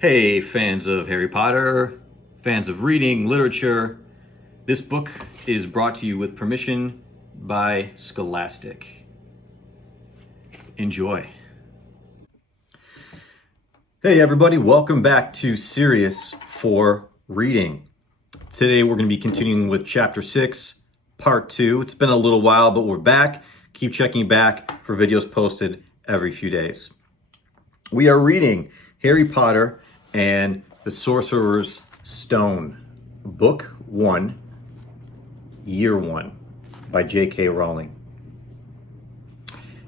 Hey, fans of Harry Potter, fans of reading, literature, this book is brought to you with permission by Scholastic. Enjoy. Hey everybody, welcome back to Serious for Reading. Today we're going to be continuing with Chapter 6, Part 2. It's been a little while, but we're back. Keep checking back for videos posted every few days. We are reading Harry Potter and the Sorcerer's Stone, Book 1, Year 1, by J.K. Rowling.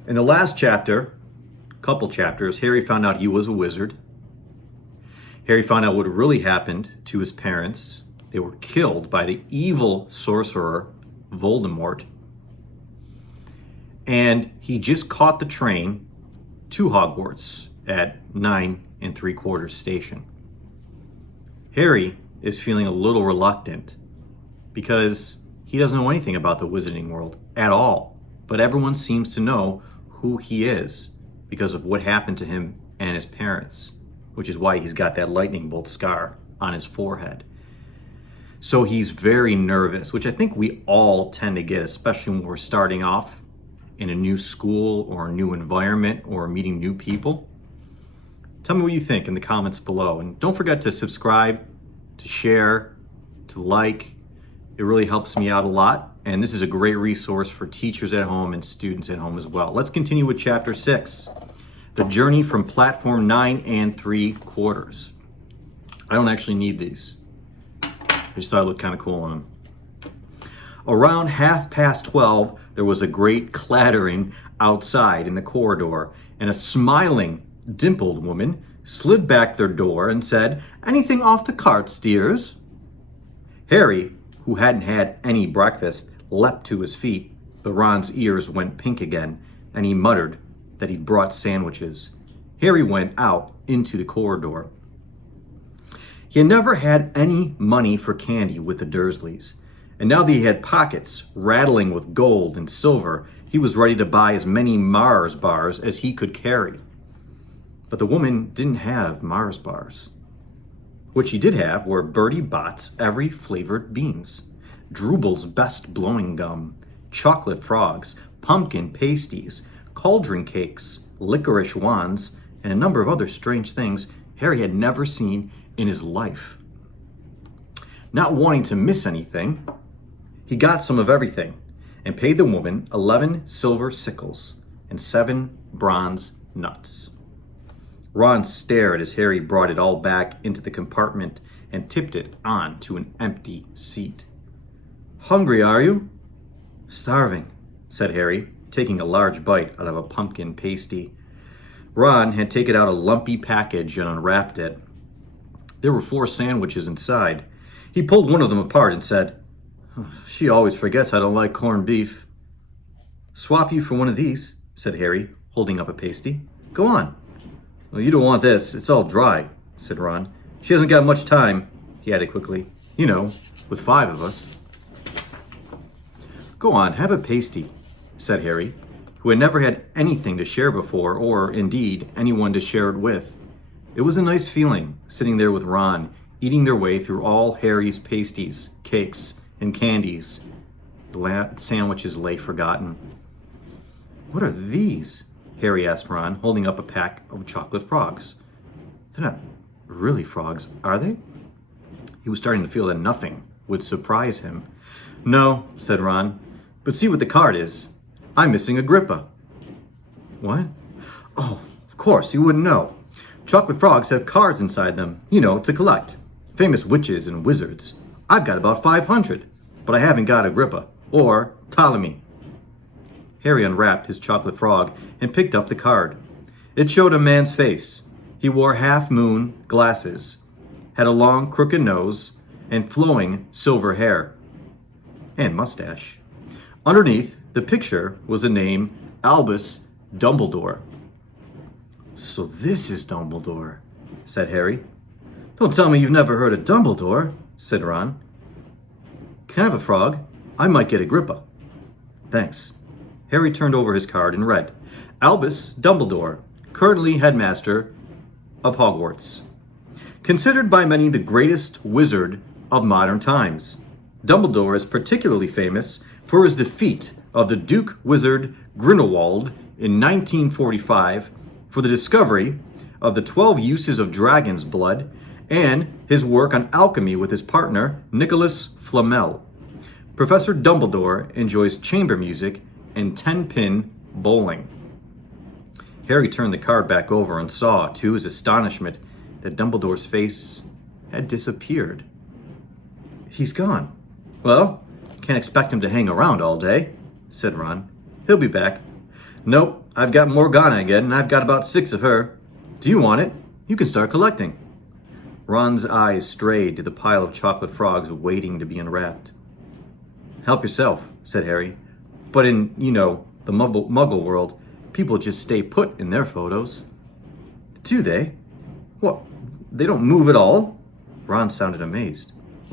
In the last chapter, couple chapters, Harry found out he was a wizard. Harry found out what really happened to his parents. They were killed by the evil sorcerer, Voldemort. And he just caught the train to Hogwarts at 9 3/4 station. Harry is feeling a little reluctant because he doesn't know anything about the wizarding world at all. But everyone seems to know who he is because of what happened to him and his parents, which is why he's got that lightning bolt scar on his forehead. So he's very nervous, which I think we all tend to get, especially when we're starting off in a new school or a new environment or meeting new people. Tell me what you think in the comments below. And don't forget to subscribe, to share, to like. It really helps me out a lot. And this is a great resource for teachers at home and students at home as well. Let's continue with Chapter 6, The Journey from Platform 9 3/4. I don't actually need these. I just thought it looked kind of cool on them. Around 12:30, there was a great clattering outside in the corridor, and a smiling, dimpled woman slid back their door and said, "Anything off the carts, dears?" Harry, who hadn't had any breakfast, leapt to his feet, but Ron's ears went pink again, and he muttered that he'd brought sandwiches. Harry went out into the corridor. He had never had any money for candy with the Dursleys, and now that he had pockets rattling with gold and silver, he was ready to buy as many Mars bars as he could carry. But the woman didn't have Mars bars. What she did have were Bertie Bott's every flavored beans, Drooble's best blowing gum, chocolate frogs, pumpkin pasties, cauldron cakes, licorice wands, and a number of other strange things Harry had never seen in his life. Not wanting to miss anything, he got some of everything and paid the woman 11 silver sickles and 7 bronze nuts. Ron stared as Harry brought it all back into the compartment and tipped it onto an empty seat. "Hungry, are you?" "Starving," said Harry, taking a large bite out of a pumpkin pasty. Ron had taken out a lumpy package and unwrapped it. There were 4 sandwiches inside. He pulled one of them apart and said, "She always forgets I don't like corned beef." "Swap you for one of these," said Harry, holding up a pasty. "Go on." "Well, you don't want this. It's all dry," said Ron. "She hasn't got much time," he added quickly. "You know, with 5 of us." "Go on, have a pasty," said Harry, who had never had anything to share before, or, indeed, anyone to share it with. It was a nice feeling, sitting there with Ron, eating their way through all Harry's pasties, cakes, and candies. The sandwiches lay forgotten. "What are these?" Harry asked Ron, holding up a pack of chocolate frogs. "They're not really frogs, are they?" He was starting to feel that nothing would surprise him. "No," said Ron, "but see what the card is. I'm missing Agrippa." "What?" "Oh, of course, you wouldn't know. Chocolate frogs have cards inside them, to collect. Famous witches and wizards. I've got about 500, but I haven't got Agrippa, or Ptolemy." Harry unwrapped his chocolate frog and picked up the card. It showed a man's face. He wore half-moon glasses, had a long, crooked nose, and flowing silver hair and mustache. Underneath the picture was the name Albus Dumbledore. "So this is Dumbledore," said Harry. "Don't tell me you've never heard of Dumbledore," said Ron. "Can I have a frog? I might get Agrippa." "Thanks." Harry turned over his card and read, Albus Dumbledore, currently headmaster of Hogwarts. Considered by many the greatest wizard of modern times, Dumbledore is particularly famous for his defeat of the Duke Wizard Grindelwald in 1945 for the discovery of the 12 uses of dragon's blood and his work on alchemy with his partner Nicholas Flamel. Professor Dumbledore enjoys chamber music and 10-pin bowling. Harry turned the card back over and saw, to his astonishment, that Dumbledore's face had disappeared. He's gone. Well, can't expect him to hang around all day, said Ron. He'll be back. Nope, I've got Morgana again, and I've got about 6 of her. Do you want it? You can start collecting. Ron's eyes strayed to the pile of chocolate frogs waiting to be unwrapped. Help yourself, said Harry. But in, the muggle world, people just stay put in their photos. Do they? What, they don't move at all? Ron sounded amazed.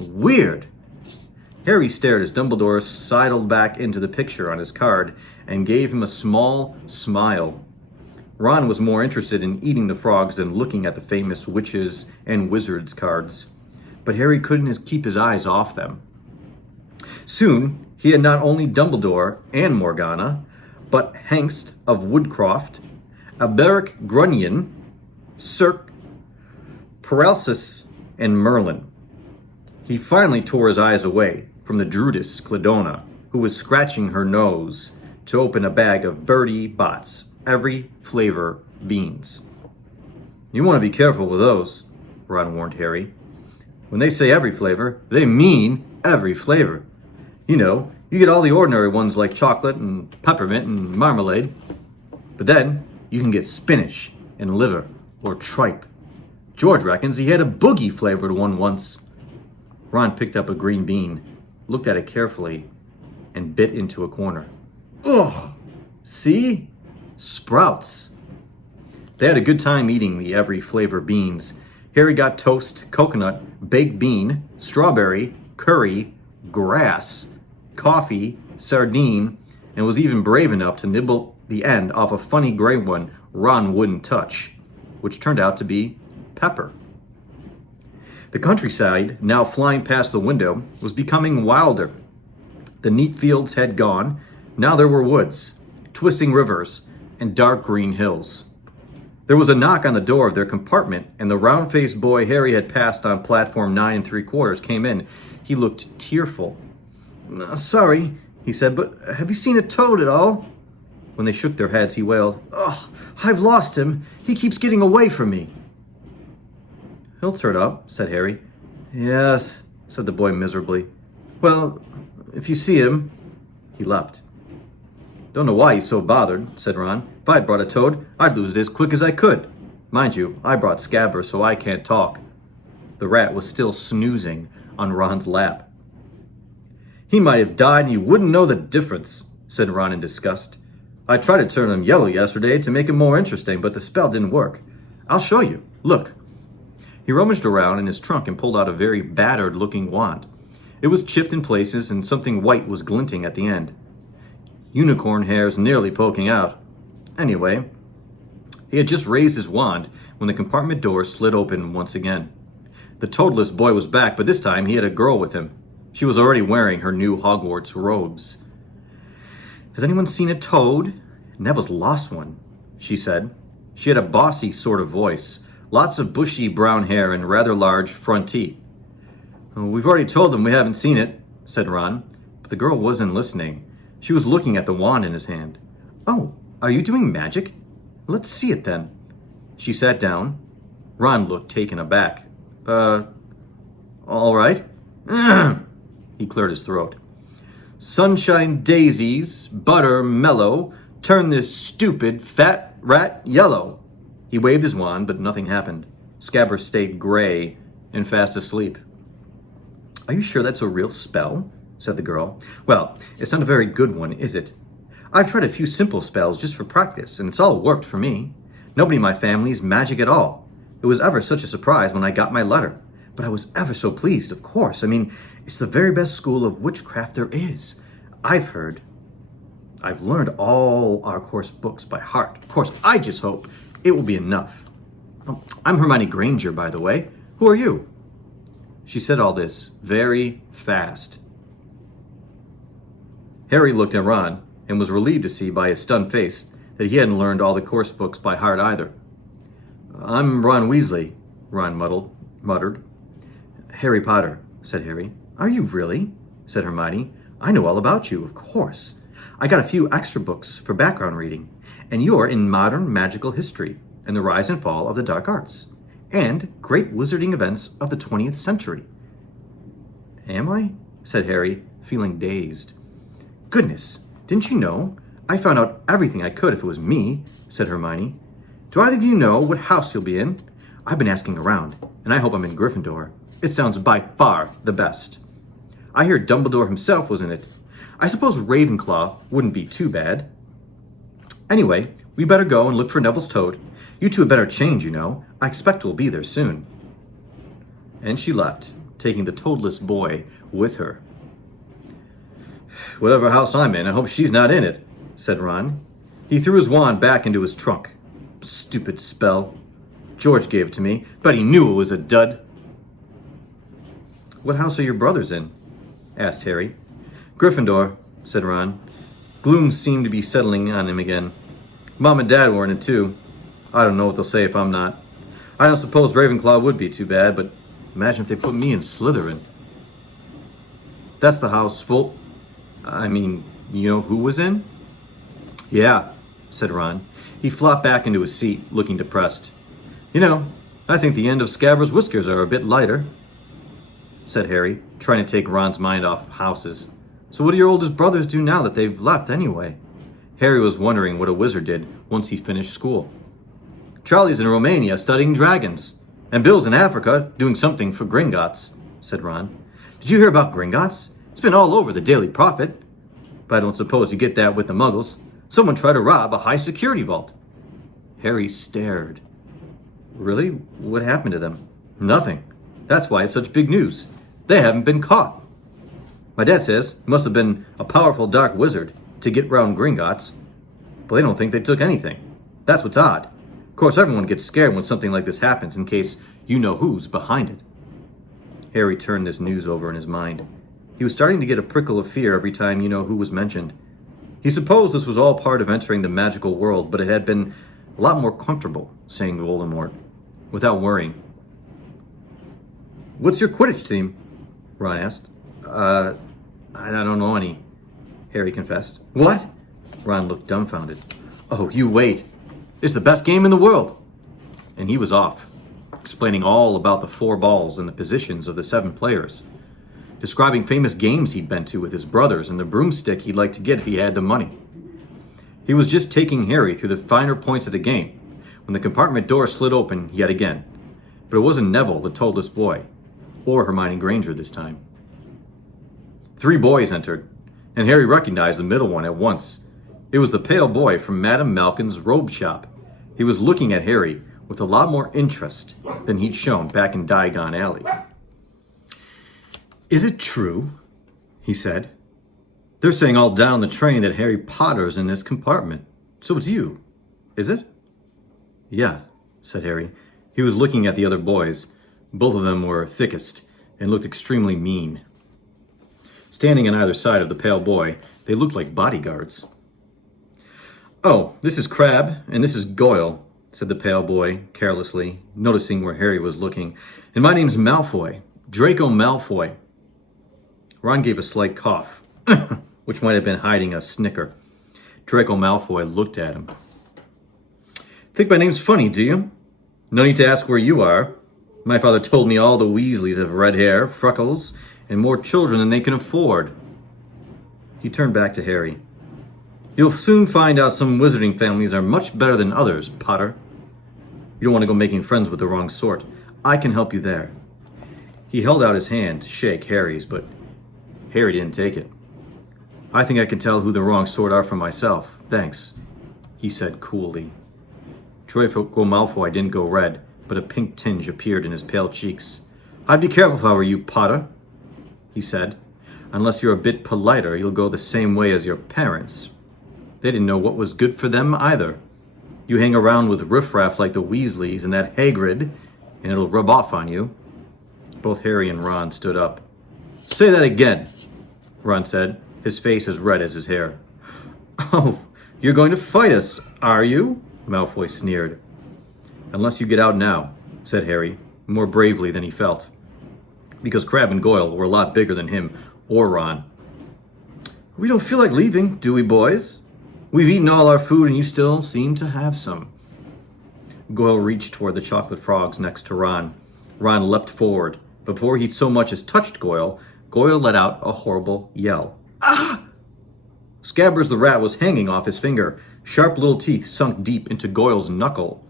Weird. Harry stared as Dumbledore sidled back into the picture on his card and gave him a small smile. Ron was more interested in eating the frogs than looking at the famous witches and wizards cards, but Harry couldn't keep his eyes off them. Soon, he had not only Dumbledore and Morgana, but Hengst of Woodcroft, Alberic Grunion, Cirque, Paracelsus, and Merlin. He finally tore his eyes away from the druidess Cladona, who was scratching her nose to open a bag of Bertie Bott's every flavor beans. You want to be careful with those, Ron warned Harry. When they say every flavor, they mean every flavor. You get all the ordinary ones like chocolate and peppermint and marmalade. But then you can get spinach and liver or tripe. George reckons he had a boogie flavored one once. Ron picked up a green bean, looked at it carefully, and bit into a corner. Ugh! See? Sprouts. They had a good time eating the every flavor beans. Harry got toast, coconut, baked bean, strawberry, curry, grass, coffee, sardine, and was even brave enough to nibble the end off a funny gray one Ron wouldn't touch, which turned out to be pepper. The countryside, now flying past the window, was becoming wilder. The neat fields had gone. Now there were woods, twisting rivers, and dark green hills. There was a knock on the door of their compartment, and the round-faced boy Harry had passed on platform 9 3/4 came in. He looked tearful. Sorry, he said, but have you seen a toad at all? When they shook their heads, he wailed, Oh, I've lost him. He keeps getting away from me. He'll turn up, said Harry. Yes, said the boy miserably. Well, if you see him. He left. Don't know why he's so bothered, said Ron. If I'd brought a toad, I'd lose it as quick as I could. Mind you, I brought Scabber, so I can't talk. The rat was still snoozing on Ron's lap. He might have died and you wouldn't know the difference, said Ron in disgust. I tried to turn him yellow yesterday to make him more interesting, but the spell didn't work. I'll show you. Look. He rummaged around in his trunk and pulled out a very battered-looking wand. It was chipped in places and something white was glinting at the end. Unicorn hairs nearly poking out. Anyway, he had just raised his wand when the compartment door slid open once again. The toadless boy was back, but this time he had a girl with him. She was already wearing her new Hogwarts robes. Has anyone seen a toad? Neville's lost one, she said. She had a bossy sort of voice, lots of bushy brown hair and rather large front teeth. We've already told them we haven't seen it, said Ron, but the girl wasn't listening. She was looking at the wand in his hand. Oh, are you doing magic? Let's see it then. She sat down. Ron looked taken aback. All right. He cleared his throat. Sunshine daisies, butter mellow, turn this stupid fat rat yellow. He waved his wand, but nothing happened. Scabber stayed gray and fast asleep. Are you sure that's a real spell? Said the girl. Well, it's not a very good one, is it? I've tried a few simple spells just for practice, and it's all worked for me. Nobody in my family is magic at all. It was ever such a surprise when I got my letter. But I was ever so pleased, of course. I mean, it's the very best school of witchcraft there is. I've learned all our course books by heart. Of course, I just hope it will be enough. Oh, I'm Hermione Granger, by the way. Who are you?" She said all this very fast. Harry looked at Ron and was relieved to see by his stunned face that he hadn't learned all the course books by heart either. "I'm Ron Weasley," Ron muttered. "Harry Potter," said Harry. "Are you really?" said Hermione. "I know all about you, of course. I got a few extra books for background reading, and you're in modern magical history and the rise and fall of the dark arts, and great wizarding events of the 20th century. "Am I?" said Harry, feeling dazed. "Goodness, didn't you know? I found out everything I could if it was me," said Hermione. "Do either of you know what house you'll be in? I've been asking around, and I hope I'm in Gryffindor. It sounds by far the best. I hear Dumbledore himself was in it. I suppose Ravenclaw wouldn't be too bad. Anyway, we better go and look for Neville's toad. You two had better change, you know. I expect we'll be there soon." And she left, taking the toadless boy with her. "Whatever house I'm in, I hope she's not in it," said Ron. He threw his wand back into his trunk. "Stupid spell. George gave it to me, but he knew it was a dud." "What house are your brothers in?" asked Harry. "Gryffindor," said Ron. Gloom seemed to be settling on him again. "Mom and Dad were in it too. I don't know what they'll say if I'm not. I don't suppose Ravenclaw would be too bad, but imagine if they put me in Slytherin." "That's the house full... you know who was in?" "Yeah," said Ron. He flopped back into his seat, looking depressed. "You know, I think the end of Scabbers' whiskers are a bit lighter," said Harry, trying to take Ron's mind off houses. "So what do your oldest brothers do now that they've left anyway?" Harry was wondering what a wizard did once he finished school. "Charlie's in Romania studying dragons, and Bill's in Africa doing something for Gringotts," said Ron. "Did you hear about Gringotts? It's been all over the Daily Prophet. But I don't suppose you get that with the Muggles. Someone tried to rob a high-security vault." Harry stared. "Really? What happened to them?" "Nothing. That's why it's such big news. They haven't been caught. My dad says it must have been a powerful dark wizard to get round Gringotts, but they don't think they took anything. That's what's odd. Of course, everyone gets scared when something like this happens in case you know who's behind it." Harry turned this news over in his mind. He was starting to get a prickle of fear every time you know who was mentioned. He supposed this was all part of entering the magical world, but it had been a lot more comfortable saying Voldemort without worrying. "What's your Quidditch team?" Ron asked. I don't know any," Harry confessed. "What?" Ron looked dumbfounded. "Oh, you wait. It's the best game in the world." And he was off, explaining all about the 4 balls and the positions of the 7 players, describing famous games he'd been to with his brothers and the broomstick he'd like to get if he had the money. He was just taking Harry through the finer points of the game when the compartment door slid open yet again. But it wasn't Neville, the toadless boy, or Hermione Granger this time. 3 boys entered, and Harry recognized the middle one at once. It was the pale boy from Madame Malkin's robe shop. He was looking at Harry with a lot more interest than he'd shown back in Diagon Alley. "Is it true?" he said. "They're saying all down the train that Harry Potter's in this compartment. So it's you, is it?" "Yeah," said Harry. He was looking at the other boys. Both of them were thickest and looked extremely mean. Standing on either side of the pale boy, they looked like bodyguards. "Oh, this is Crabbe, and this is Goyle," said the pale boy carelessly, noticing where Harry was looking. "And my name's Malfoy, Draco Malfoy." Ron gave a slight cough, which might have been hiding a snicker. Draco Malfoy looked at him. "Think my name's funny, do you? No need to ask where you are. My father told me all the Weasleys have red hair, freckles, and more children than they can afford." He turned back to Harry. "You'll soon find out some wizarding families are much better than others, Potter. You don't want to go making friends with the wrong sort. I can help you there." He held out his hand to shake Harry's, but Harry didn't take it. "I think I can tell who the wrong sort are for myself, thanks," he said coolly. Draco Malfoy didn't go red, but a pink tinge appeared in his pale cheeks. "I'd be careful if I were you, Potter," he said. "Unless you're a bit politer, you'll go the same way as your parents. They didn't know what was good for them either. You hang around with riffraff like the Weasleys and that Hagrid, and it'll rub off on you. Both Harry and Ron stood up. "Say that again," Ron said, his face as red as his hair. "Oh, you're going to fight us, are you?" Malfoy sneered. "Unless you get out now," said Harry, more bravely than he felt, because Crabbe and Goyle were a lot bigger than him or Ron. "We don't feel like leaving, do we, boys? We've eaten all our food and you still seem to have some." Goyle reached toward the chocolate frogs next to Ron. Ron leapt forward, but before he'd so much as touched Goyle, Goyle let out a horrible yell. "Ah!" Scabbers the rat was hanging off his finger. Sharp little teeth sunk deep into Goyle's knuckle.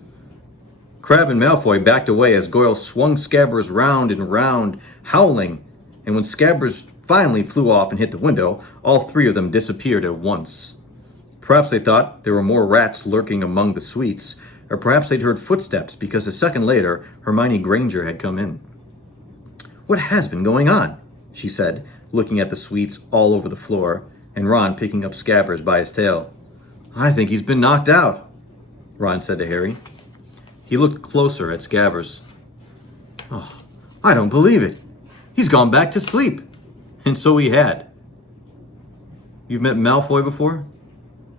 Crabbe and Malfoy backed away as Goyle swung Scabbers round and round, howling, and when Scabbers finally flew off and hit the window, all three of them disappeared at once. Perhaps they thought there were more rats lurking among the sweets, or perhaps they'd heard footsteps because a second later Hermione Granger had come in. "What has been going on?" she said, looking at the sweets all over the floor, and Ron picking up Scabbers by his tail. "I think he's been knocked out," Ron said to Harry. He looked closer at Scabbers. "Oh, I don't believe it. He's gone back to sleep." And so he had. "You've met Malfoy before?"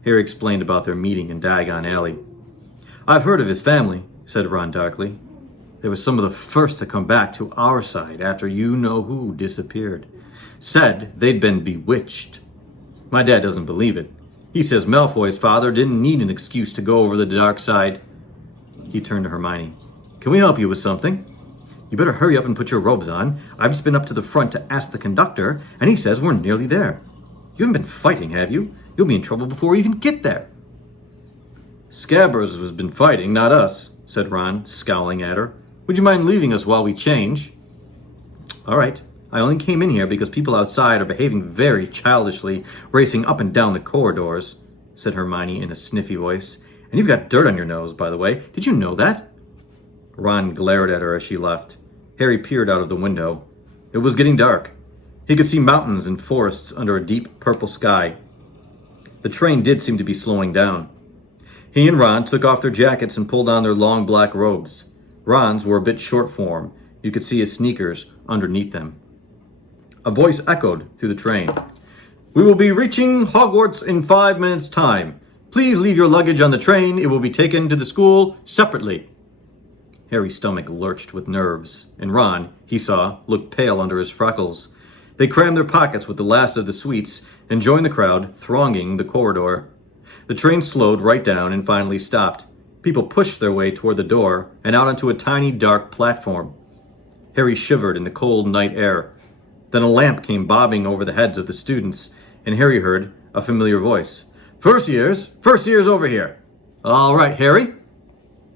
Harry explained about their meeting in Diagon Alley. "I've heard of his family," said Ron darkly. "They were some of the first to come back to our side after you-know-who disappeared. Said they'd been bewitched. My dad doesn't believe it. He says Malfoy's father didn't need an excuse to go over the dark side." He turned to Hermione. "Can we help you with something? You better hurry up and put your robes on. I've just been up to the front to ask the conductor, and he says we're nearly there. You haven't been fighting, have you? You'll be in trouble before you even get there." "Scabbers has been fighting, not us," said Ron, scowling at her. "Would you mind leaving us while we change?" "All right. I only came in here because people outside are behaving very childishly, racing up and down the corridors," said Hermione in a sniffy voice. "And you've got dirt on your nose, by the way. Did you know that?" Ron glared at her as she left. Harry peered out of the window. It was getting dark. He could see mountains and forests under a deep purple sky. The train did seem to be slowing down. He and Ron took off their jackets and pulled on their long black robes. Ron's were a bit short for him. You could see his sneakers underneath them. A voice echoed through the train. "We will be reaching Hogwarts in 5 minutes' time. Please leave your luggage on the train. It will be taken to the school separately." Harry's stomach lurched with nerves, and Ron, he saw, looked pale under his freckles. They crammed their pockets with the last of the sweets and joined the crowd thronging the corridor. The train slowed right down and finally stopped. People pushed their way toward the door and out onto a tiny dark platform. Harry shivered in the cold night air. Then a lamp came bobbing over the heads of the students, and Harry heard a familiar voice. First years over here." "All right, Harry."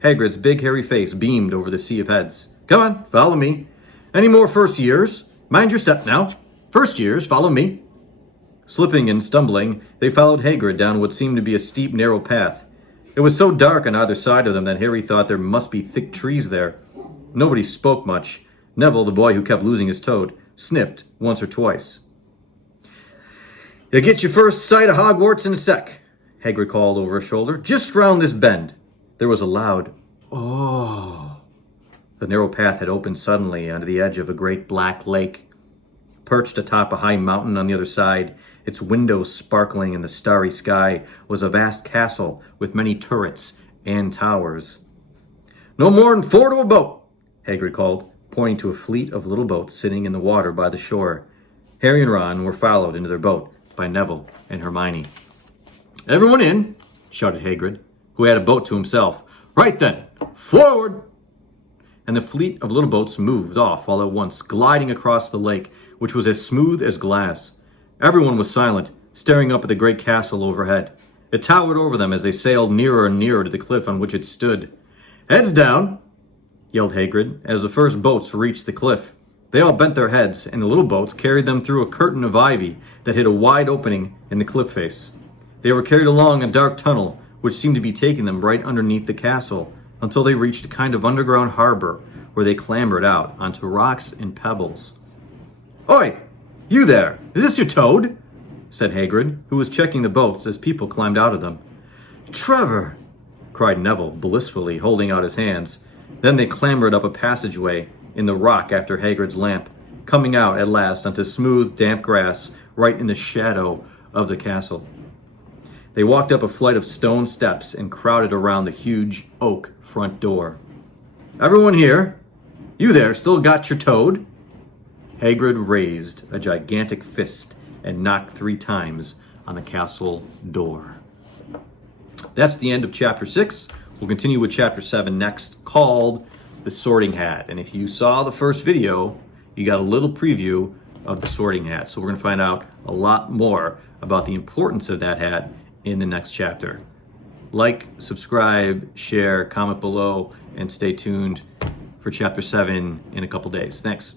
Hagrid's big hairy face beamed over the sea of heads. "Come on, follow me. Any more first years? Mind your step now. First years, follow me." Slipping and stumbling, they followed Hagrid down what seemed to be a steep, narrow path. It was so dark on either side of them that Harry thought there must be thick trees there. Nobody spoke much. Neville, the boy who kept losing his toad, sniffed once or twice. "You'll get your first sight of Hogwarts in a sec," Hagrid called over his shoulder. "Just round this bend." There was a loud, "Oh." The narrow path had opened suddenly onto the edge of a great black lake. Perched atop a high mountain on the other side, its windows sparkling in the starry sky, was a vast castle with many turrets and towers. "No more'n 4 to a boat," Hagrid called, pointing to a fleet of little boats sitting in the water by the shore. Harry and Ron were followed into their boat by Neville and Hermione. "Everyone in," shouted Hagrid, who had a boat to himself. "Right then, forward!" And the fleet of little boats moved off all at once, gliding across the lake, which was as smooth as glass. Everyone was silent, staring up at the great castle overhead. It towered over them as they sailed nearer and nearer to the cliff on which it stood. "Heads down!" yelled Hagrid, as the first boats reached the cliff. They all bent their heads, and the little boats carried them through a curtain of ivy that hid a wide opening in the cliff face. They were carried along a dark tunnel, which seemed to be taking them right underneath the castle, until they reached a kind of underground harbor, where they clambered out onto rocks and pebbles. "Oi! You there! Is this your toad?" said Hagrid, who was checking the boats as people climbed out of them. "Trevor!" cried Neville blissfully, holding out his hands. Then they clambered up a passageway in the rock after Hagrid's lamp, coming out at last onto smooth, damp grass right in the shadow of the castle. They walked up a flight of stone steps and crowded around the huge oak front door. "Everyone here? You there, still got your toad?" Hagrid raised a gigantic fist and knocked 3 times on the castle door. That's the end of Chapter 6. We'll continue with Chapter 7 next, called The Sorting Hat. And if you saw the first video, you got a little preview of the Sorting Hat. So we're going to find out a lot more about the importance of that hat in the next chapter. Like, subscribe, share, comment below, and stay tuned for Chapter 7 in a couple days. Thanks.